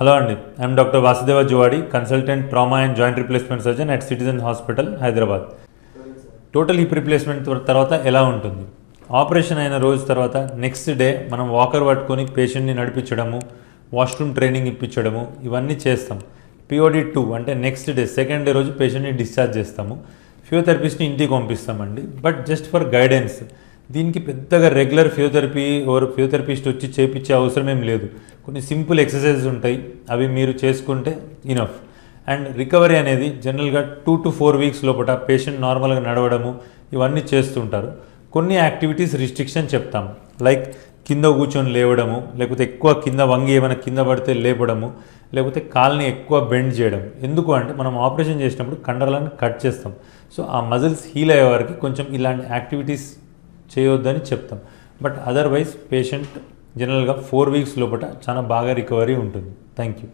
Hello Andy, I am Dr. Vasudeva Jowadi, consultant trauma and joint replacement surgeon at Citizen Hospital, Hyderabad. Total hip replacement తర్వాత ఎలా ఉంటుంది? Operation అయిన రోజు తర్వాత next day మనం walker పట్టుకొని పేషెంట్ని నడిపించడము, వాష్రూమ్ ట్రైనింగ్ ఇప్పించడము ఇవన్నీ చేస్తాం. POD2 అంటే నెక్స్ట్ డే సెకండ్ డే రోజు పేషెంట్ని డిశ్చార్జ్ చేస్తాము. ఫిజియోథెరపిస్ట్ని ఇంటికి పంపిస్తామండి. బట్ జస్ట్ ఫర్ గైడెన్స్, దీనికి పెద్దగా రెగ్యులర్ ఫిజియోథెరపిస్ట్ వచ్చి చేయించే అవసరం ఏం లేదు. కొన్ని సింపుల్ ఎక్సర్సైజెస్ ఉంటాయి, అవి మీరు చేసుకుంటే ఇనఫ్. అండ్ రికవరీ అనేది జనరల్గా 2 to 4 వీక్స్ లోపల పేషెంట్ నార్మల్గా నడవడము ఇవన్నీ చేస్తుంటారు. కొన్ని యాక్టివిటీస్ రిస్ట్రిక్షన్ చెప్తాం, లైక్ కింద కూర్చొని లేవడము, లేకపోతే ఎక్కువ కింద వంగి ఏమైనా కింద పడితే లేపడము, లేకపోతే కాల్ని ఎక్కువ బెండ్ చేయడం. ఎందుకు అంటే మనం ఆపరేషన్ చేసినప్పుడు కండరాలను కట్ చేస్తాం. సో ఆ మజిల్స్ హీల్ అయ్యే వారికి కొంచెం ఇలాంటి యాక్టివిటీస్ చేయొద్దని చెప్తాం. బట్ అదర్వైజ్ పేషెంట్ జనరల్గా 4 వీక్స్ లోపల చాలా బాగా రికవరీ ఉంటుంది. Thank you.